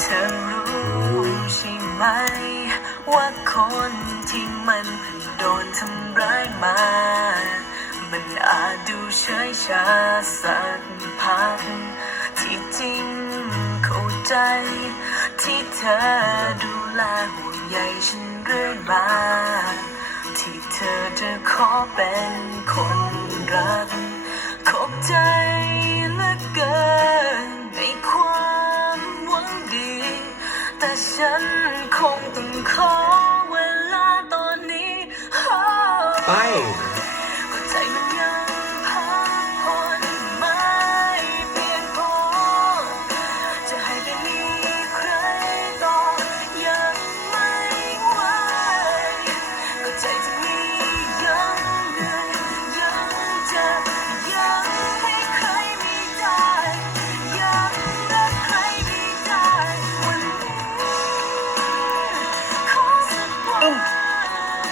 เธอรู้ใช่ไหม ว่าคนที่มันโดนทำร้ายมา มันอาจดูเฉยชาสักพัก ที่จริงเข้าใจ ที่เธอดูแลห่วงใยฉันเรื่อยมา ที่เธอจะขอเป็นคนรักขอบใจ ฉันคงต้องขอเวลาตอนนี้ ไป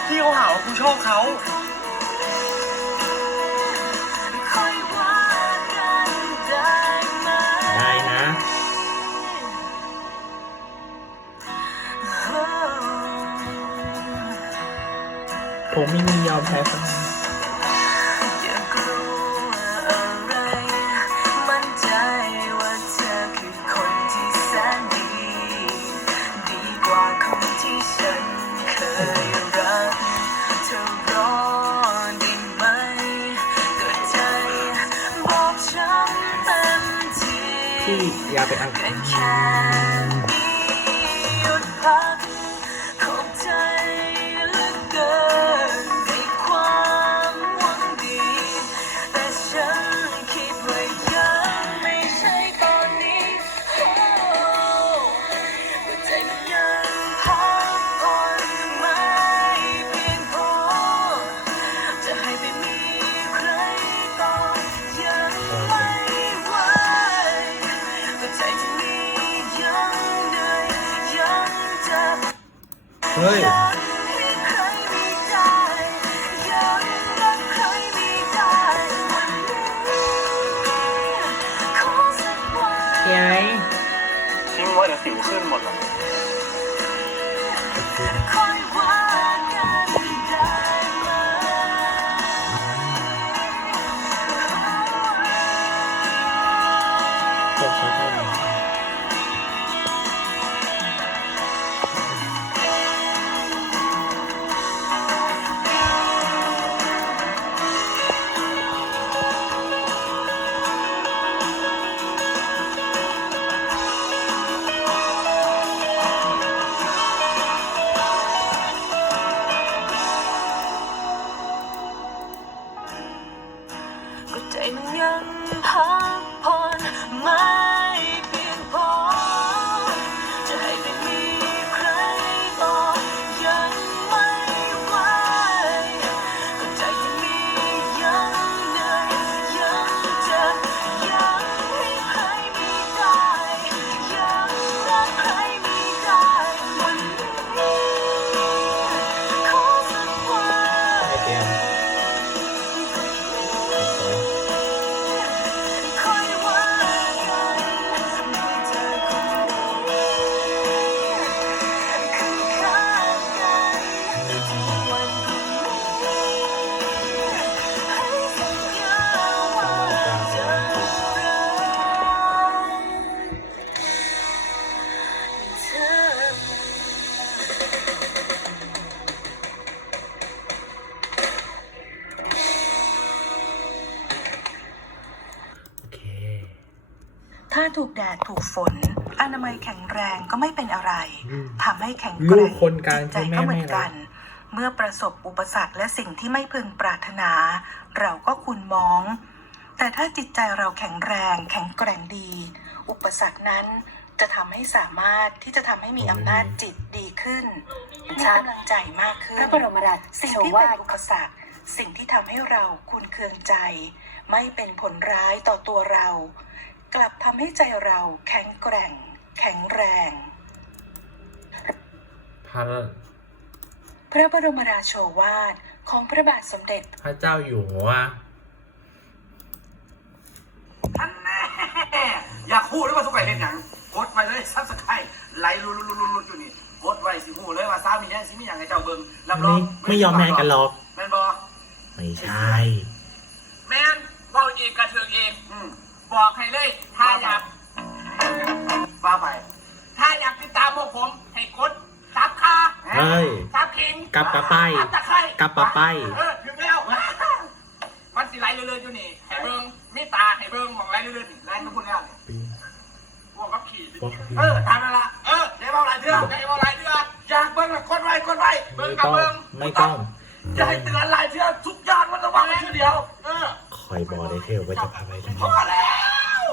พี่เขาหาว่ากูชอบเขาค่อยว่ากันได้ไหมได้นะ ผมไม่มียอมแพ้สัก ที่ที่อยาไปอังกฤแค่ษ เฮ้ยยังให้ใครไม่ได้ยังรักใครไม่ได้วันนี้ขอสักวันยายทิ้งไว้เดี๋ยวสิวขึ้นหมดหรอ ใจมันยังพักผ่อนไม่ ถ้าถูกแดดถูกฝน อนามัยแข็งแรงก็ไม่เป็นอะไรอืมทำให้แข็งแกลูร่กงคนกลางจิตใจใช่แม่ก็เหมือนแม่กัน เมื่อประสบอุปสรรคและสิ่งที่ไม่พึงปรารถนา เราก็คุณมอง แต่ถ้าจิตใจเราแข็งแรง แข็งแกร่งดี อุปสรรคนั้นจะทำให้สามารถที่จะทำให้มีอำนาจจิตดีขึ้นมีกำลังใจมากขึ้นพระบรมราชสิ่งโชที่วาเป็นทอุปสรรคสิ่งที่ทำให้เราคุณเคืองใจ ไม่เป็นผลร้ายต่อตัวเรา กลับทำให้ใจเราแข็งแกร่ง แข็งแรงพระพระบรมราโชวาทของพระบาทสมเด็จ พระเจ้าอยู่หัวท่านแน่อยากพูดหรือว่าทุกไปเห็นหนังกดไปเลยซับสไครต์ไลค์ลุลุๆๆๆอยู่นี่กดไว้สิหูเลยว่าซ้ามีแน่สิมีอย่างให้เจ้าเบิ่งรับรอไม่งไม่ยอมแพ้กันหรอกแม่นบ่ไม่ใช่ แม่นเบาอีกกระเทืองเองอืม บอกให้เลย ถ้าอยากว่าไป ถ้าอยากติดตามพวกผม ให้กดซับคาเฮ้ยซับคิงกลับมาไปซับตะไคร้กลับมาไป เออถึงแล้ว มันสิไล่เรื่อยๆอยู่นี่ให้เบิ้งมีตาให้เบิ้งของไล่เรื่อยๆนี่ไลค์ก็พูดแล้วพวกกับขี่บอกเออตามนั่นละเออเดี๋ยวเอาหลายเทื่อได้บ่หลายเดือนอยากเบิ่งละกดไว้กดไว้เบิ้งไม่กับต้องเบิ้งไม่ต้องอย่าให้เตือนหลายเทื่อทุกอย่างมันต้องวางไว้ชื่อเดียว เออ คอยบอกได้เทลว่าจะพาไปทำไมพอแล้ว